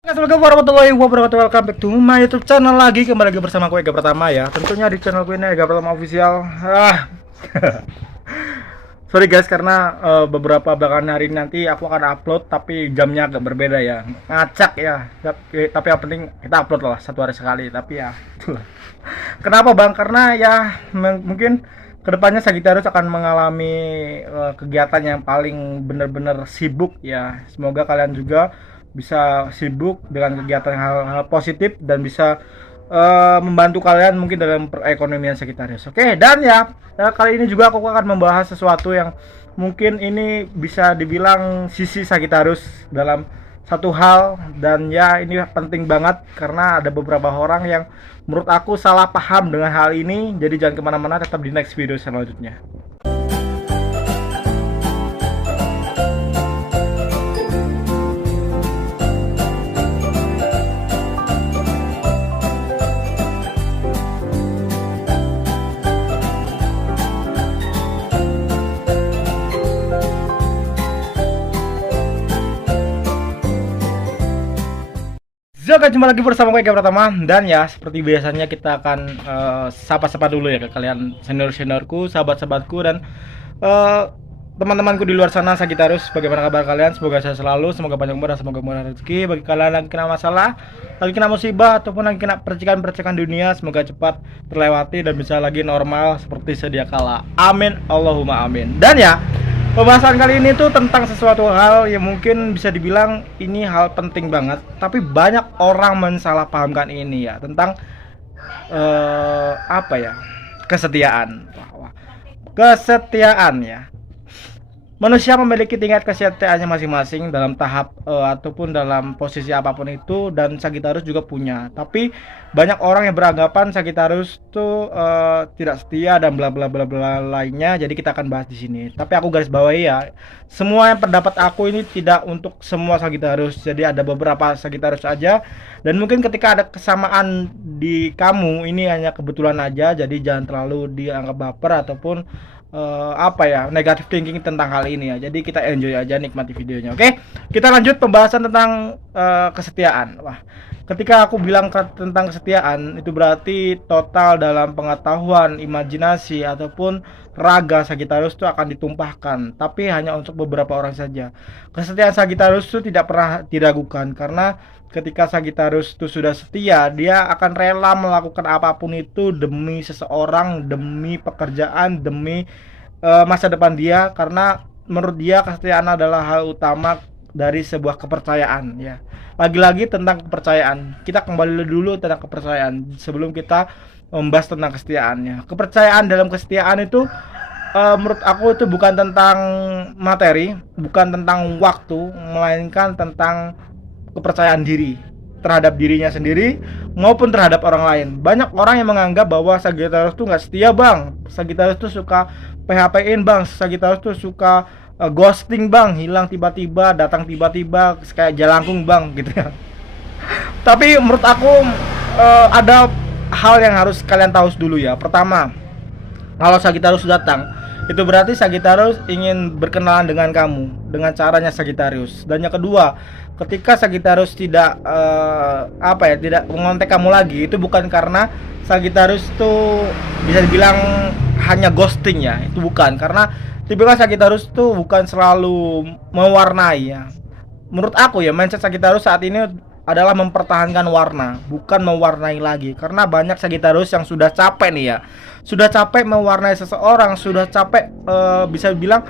Assalamualaikum warahmatullahi wabarakatuh. Welcome back to my YouTube channel lagi. Kembali lagi bersama aku Ega Pratama ya. Tentunya di channel gue ini Ega Pratama Official. Sorry guys karena beberapa belakangan hari ini nanti aku akan upload tapi jamnya agak berbeda ya. Ngacak ya. Tapi yang penting kita upload lah satu hari sekali. Tapi ya itulah. Kenapa bang? Karena ya mungkin kedepannya Sagittarius akan mengalami kegiatan yang paling benar-benar sibuk ya. Semoga kalian juga bisa sibuk dengan kegiatan hal-hal positif dan bisa membantu kalian mungkin dalam perekonomian Sagittarius. Oke, dan ya kali ini juga aku akan membahas sesuatu yang mungkin ini bisa dibilang sisi Sagittarius dalam satu hal, dan ya ini penting banget karena ada beberapa orang yang menurut aku salah paham dengan hal ini. Jadi jangan kemana-mana, tetap di next video selanjutnya. Oke, jumpa lagi bersama gue Ega Pratama. Dan ya seperti biasanya kita akan sapa-sapa dulu ya ke kalian senior-seniorku, sahabat-sahabatku, dan teman-temanku di luar sana Sagittarius. Bagaimana kabar kalian? Semoga sehat selalu, semoga panjang umur dan semoga murah rezeki. Bagi kalian yang kena masalah, lagi kena musibah ataupun lagi kena percikan-percikan dunia, semoga cepat terlewati dan bisa lagi normal seperti sedia kala. Amin, Allahumma amin. Dan ya pembahasan kali ini tuh tentang sesuatu hal yang mungkin bisa dibilang ini hal penting banget, tapi banyak orang mensalahpahamkan ini ya, tentang apa ya? Kesetiaan. Wah. Kesetiaan ya. Manusia memiliki tingkat kesetiaannya masing-masing dalam tahap ataupun dalam posisi apapun itu, dan Sagittarius juga punya. Tapi banyak orang yang beranggapan Sagittarius tuh tidak setia dan bla bla bla bla lainnya. Jadi kita akan bahas di sini. Tapi aku garis bawahi ya, semua yang pendapat aku ini tidak untuk semua Sagittarius. Jadi ada beberapa Sagittarius aja, dan mungkin ketika ada kesamaan di kamu ini hanya kebetulan aja. Jadi jangan terlalu dianggap baper ataupun apa ya, negatif thinking tentang hal ini ya. Jadi kita enjoy aja, nikmati videonya. Oke, kita lanjut pembahasan tentang kesetiaan. Wah, ketika aku bilang tentang kesetiaan, itu berarti total dalam pengetahuan, imajinasi ataupun raga Sagittarius itu akan ditumpahkan, tapi hanya untuk beberapa orang saja. Kesetiaan Sagittarius itu tidak pernah diragukan, karena ketika Sagittarius itu sudah setia, dia akan rela melakukan apapun itu demi seseorang, demi pekerjaan, demi masa depan dia, karena menurut dia kesetiaan adalah hal utama dari sebuah kepercayaan ya. Lagi-lagi tentang kepercayaan, kita kembali dulu tentang kepercayaan sebelum kita membahas tentang kesetiaannya. Kepercayaan dalam kesetiaan itu menurut aku itu bukan tentang materi, bukan tentang waktu, melainkan tentang kepercayaan diri terhadap dirinya sendiri maupun terhadap orang lain. Banyak orang yang menganggap bahwa Sagittarius tuh nggak setia bang, Sagittarius tuh suka PHP-in bang, Sagittarius tuh suka ghosting bang, hilang tiba-tiba, datang tiba-tiba, kayak jalangkung bang gitu ya. Tapi menurut aku ada hal yang harus kalian tahu dulu ya. Pertama, kalau Sagittarius datang, itu berarti Sagittarius ingin berkenalan dengan kamu dengan caranya Sagittarius. Dan yang kedua, ketika Sagittarius tidak tidak mengontak kamu lagi, itu bukan karena Sagittarius tuh bisa dibilang hanya ghosting ya. Itu bukan, karena tipikal Sagittarius tuh bukan selalu mewarnai ya. Menurut aku ya, mindset Sagittarius saat ini adalah mempertahankan warna, bukan mewarnai lagi. Karena banyak Sagittarius yang sudah capek nih ya, sudah capek mewarnai seseorang, sudah capek bisa bilang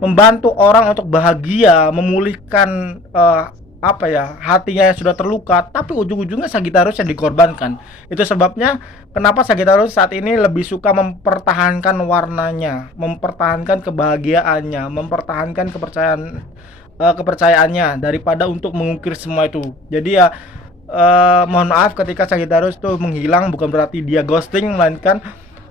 membantu orang untuk bahagia, memulihkan hatinya yang sudah terluka. Tapi ujung-ujungnya Sagittarius yang dikorbankan. Itu sebabnya kenapa Sagittarius saat ini lebih suka mempertahankan warnanya, mempertahankan kebahagiaannya, mempertahankan kepercayaannya daripada untuk mengukir semua itu. Jadi ya mohon maaf ketika Sagittarius tuh menghilang, bukan berarti dia ghosting, melainkan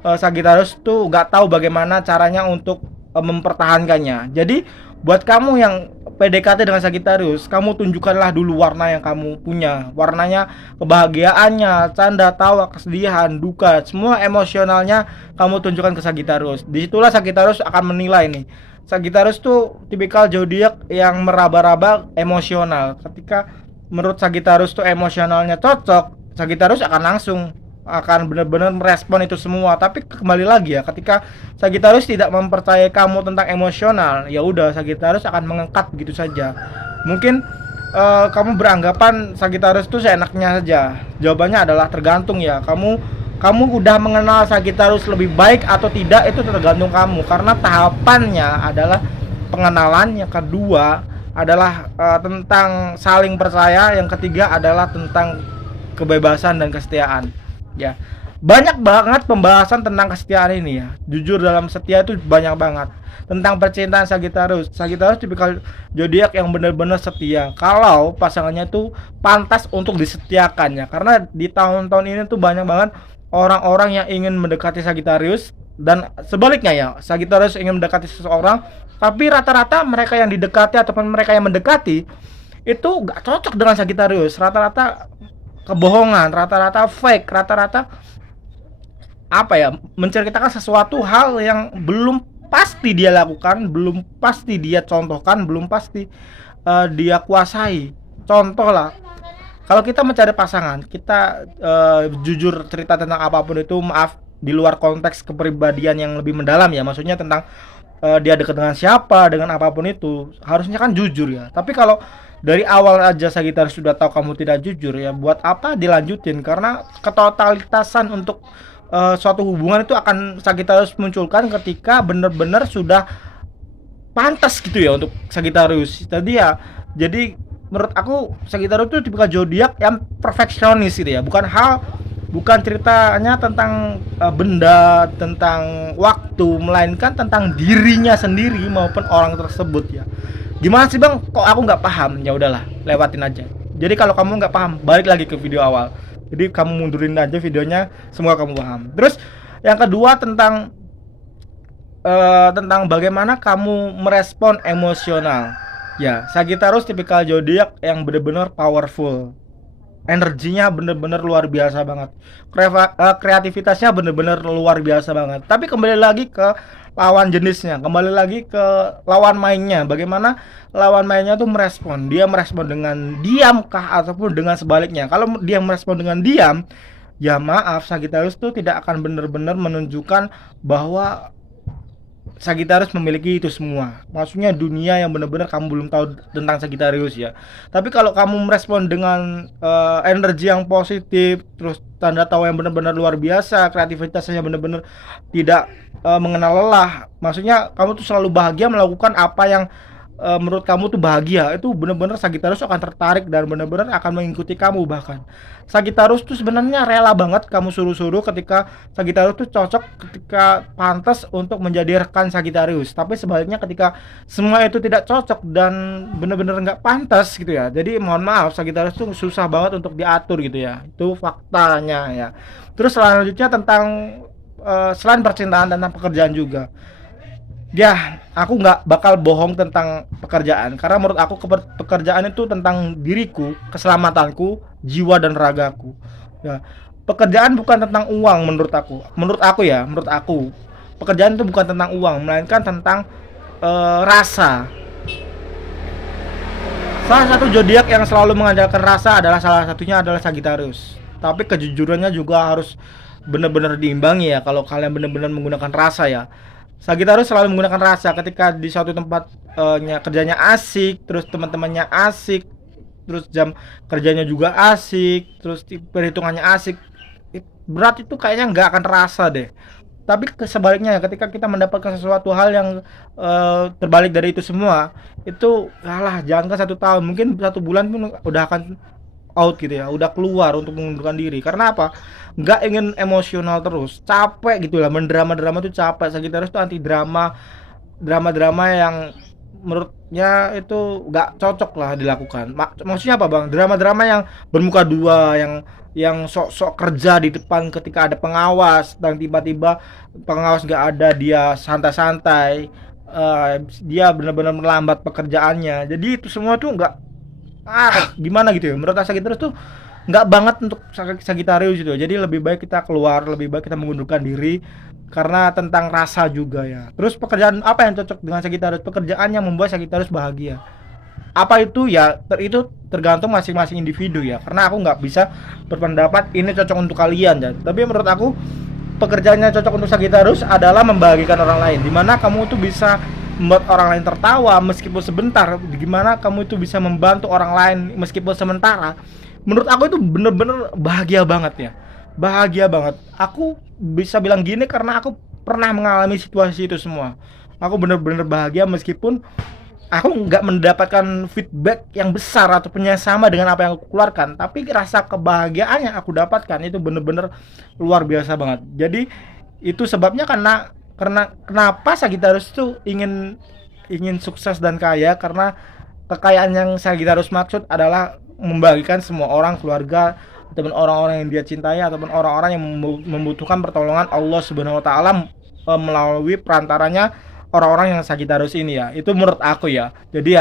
Sagittarius tuh gak tahu bagaimana caranya untuk mempertahankannya. Jadi buat kamu yang PDKT dengan Sagittarius, kamu tunjukkanlah dulu warna yang kamu punya. Warnanya kebahagiaannya, canda, tawa, kesedihan, duka, semua emosionalnya kamu tunjukkan ke Sagittarius. Disitulah Sagittarius akan menilai nih. Sagittarius tuh tipikal zodiak yang meraba-raba emosional. Ketika menurut Sagittarius tuh emosionalnya cocok, Sagittarius akan benar-benar merespon itu semua. Tapi kembali lagi ya, ketika Sagittarius tidak mempercayai kamu tentang emosional, ya udah Sagittarius akan mengangkat begitu saja. Mungkin kamu beranggapan Sagittarius itu seenaknya saja. Jawabannya adalah tergantung ya. Kamu udah mengenal Sagittarius lebih baik atau tidak itu tergantung kamu, karena tahapannya adalah pengenalan, yang kedua adalah tentang saling percaya, yang ketiga adalah tentang kebebasan dan kesetiaan. Ya, banyak banget pembahasan tentang kesetiaan ini ya. Jujur dalam setia itu banyak banget tentang percintaan Sagittarius. Sagittarius tipikal zodiak yang benar-benar setia kalau pasangannya tuh pantas untuk disetiakan ya. Karena di tahun-tahun ini tuh banyak banget orang-orang yang ingin mendekati Sagittarius, dan sebaliknya ya, Sagittarius ingin mendekati seseorang tapi rata-rata mereka yang didekati ataupun mereka yang mendekati itu gak cocok dengan Sagittarius. Rata-rata kebohongan, rata-rata fake, rata-rata apa ya, menceritakan sesuatu hal yang belum pasti dia lakukan, belum pasti dia contohkan, belum pasti dia kuasai. Contoh lah, kalau kita mencari pasangan, kita jujur cerita tentang apapun itu, maaf di luar konteks kepribadian yang lebih mendalam ya, maksudnya tentang dia dekat dengan siapa, dengan apapun itu, harusnya kan jujur ya. Tapi kalau dari awal aja Sagittarius sudah tahu kamu tidak jujur, ya buat apa dilanjutin? Karena ketotalitasan untuk suatu hubungan itu akan Sagittarius munculkan ketika benar-benar sudah pantas gitu ya untuk Sagittarius. Tadi ya, jadi menurut aku Sagittarius itu tipikal zodiak yang perfeksionis gitu ya. Bukan ceritanya tentang benda, tentang waktu, melainkan tentang dirinya sendiri maupun orang tersebut ya. Gimana sih bang? Kok aku nggak paham? Ya udahlah, lewatin aja. Jadi kalau kamu nggak paham, balik lagi ke video awal. Jadi kamu mundurin aja videonya, semoga kamu paham. Terus yang kedua tentang bagaimana kamu merespon emosional. Ya, Sagittarius tipikal zodiak yang benar-benar powerful. Energinya bener-bener luar biasa banget, kreativitasnya bener-bener luar biasa banget. Tapi kembali lagi ke lawan jenisnya, kembali lagi ke lawan mainnya, bagaimana lawan mainnya tuh merespon, dia merespon dengan diam kah ataupun dengan sebaliknya. Kalau dia merespon dengan diam, ya maaf, Sagittarius tuh tidak akan bener-bener menunjukkan bahwa Sagittarius memiliki itu semua. Maksudnya dunia yang benar-benar kamu belum tahu tentang Sagittarius ya. Tapi kalau kamu merespon dengan energi yang positif, terus tanda tahu yang benar-benar luar biasa, kreativitasnya benar-benar tidak mengenal lelah. Maksudnya kamu tuh selalu bahagia melakukan apa yang menurut kamu tuh bahagia, itu benar-benar Sagittarius akan tertarik dan benar-benar akan mengikuti kamu. Bahkan Sagittarius tuh sebenarnya rela banget kamu suruh-suruh ketika Sagittarius tuh cocok, ketika pantas untuk menjadi rekan Sagittarius. Tapi sebaliknya ketika semua itu tidak cocok dan benar-benar nggak pantas gitu ya, jadi mohon maaf, Sagittarius tuh susah banget untuk diatur gitu ya, itu faktanya ya. Terus selanjutnya tentang selain percintaan, tentang pekerjaan juga. Ya, aku nggak bakal bohong tentang pekerjaan, karena menurut aku pekerjaan itu tentang diriku, keselamatanku, jiwa dan ragaku. Ya, pekerjaan bukan tentang uang menurut aku. Menurut aku, pekerjaan itu bukan tentang uang, melainkan tentang rasa. Salah satu zodiak yang selalu mengandalkan rasa salah satunya adalah Sagittarius. Tapi kejujurannya juga harus benar-benar diimbangi ya. Kalau kalian benar-benar menggunakan rasa ya, Sagittarius selalu menggunakan rasa ketika di suatu tempat kerjanya asik, terus teman-temannya asik, terus jam kerjanya juga asik, terus perhitungannya asik. Berat itu kayaknya nggak akan terasa deh. Tapi sebaliknya, ketika kita mendapatkan sesuatu hal yang terbalik dari itu semua, itu kalah, jangan kan 1 tahun, mungkin 1 bulan pun udah akan out gitu ya, udah keluar untuk mengundurkan diri. Karena apa? Nggak ingin emosional terus, capek gitu lah, mendrama-drama tuh capek. Sagittarius tuh anti drama, drama-drama yang menurutnya itu nggak cocok lah dilakukan. Maksudnya apa bang? Drama-drama yang bermuka dua, yang sok-sok kerja di depan ketika ada pengawas, dan tiba-tiba pengawas nggak ada, dia santai-santai, dia benar-benar melambat pekerjaannya. Jadi itu semua tuh nggak, gimana gitu ya, menurut Sagittarius tuh nggak banget untuk Sagittarius gitu. Jadi lebih baik kita keluar, lebih baik kita mengundurkan diri, karena tentang rasa juga ya. Terus pekerjaan apa yang cocok dengan Sagittarius? Pekerjaan yang membuat Sagittarius bahagia. apa itu ya itu tergantung masing-masing individu ya, karena aku nggak bisa berpendapat ini cocok untuk kalian ya. Tapi menurut aku pekerjaannya cocok untuk Sagittarius adalah membahagiakan orang lain, dimana kamu tuh bisa membuat orang lain tertawa meskipun sebentar, gimana kamu itu bisa membantu orang lain meskipun sementara. Menurut aku itu bener-bener bahagia banget ya, bahagia banget. Aku bisa bilang gini karena aku pernah mengalami situasi itu semua. Aku bener-bener bahagia meskipun aku nggak mendapatkan feedback yang besar ataupun yang sama dengan apa yang aku keluarkan, tapi rasa kebahagiaan yang aku dapatkan itu bener-bener luar biasa banget. Jadi itu sebabnya karena kenapa Sagittarius itu ingin ingin sukses dan kaya, karena kekayaan yang Sagittarius maksud adalah membagikan semua orang, keluarga ataupun orang-orang yang dia cintai ataupun orang-orang yang membutuhkan pertolongan Allah Subhanahu wa taala melalui perantaranya orang-orang yang Sagittarius ini ya. Itu menurut aku ya. Jadi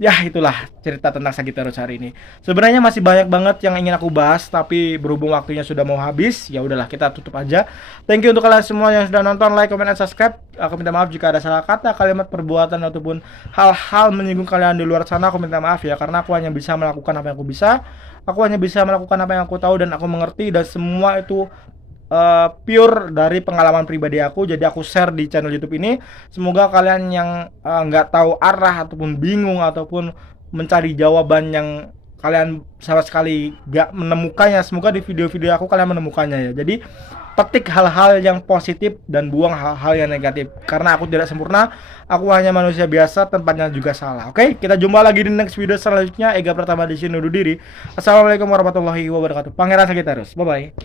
ya itulah cerita tentang Sagittarius hari ini. Sebenarnya masih banyak banget yang ingin aku bahas, tapi berhubung waktunya sudah mau habis, ya udahlah kita tutup aja. Thank you untuk kalian semua yang sudah nonton, like, comment, dan subscribe. Aku minta maaf jika ada salah kata, kalimat, perbuatan ataupun hal-hal menyinggung kalian di luar sana. Aku minta maaf ya, karena aku hanya bisa melakukan apa yang aku bisa. Aku hanya bisa melakukan apa yang aku tahu dan aku mengerti, dan semua itu pure dari pengalaman pribadi aku. Jadi aku share di channel YouTube ini. Semoga kalian yang nggak tahu arah ataupun bingung ataupun mencari jawaban yang kalian sama sekali nggak menemukannya, semoga di video-video aku kalian menemukannya ya. Jadi petik hal-hal yang positif dan buang hal-hal yang negatif, karena aku tidak sempurna, aku hanya manusia biasa, tempatnya juga salah. Oke, kita jumpa lagi di next video selanjutnya. Ega Pratama di sini undur diri. Assalamualaikum warahmatullahi wabarakatuh. Pangeran Sagittarius, bye bye.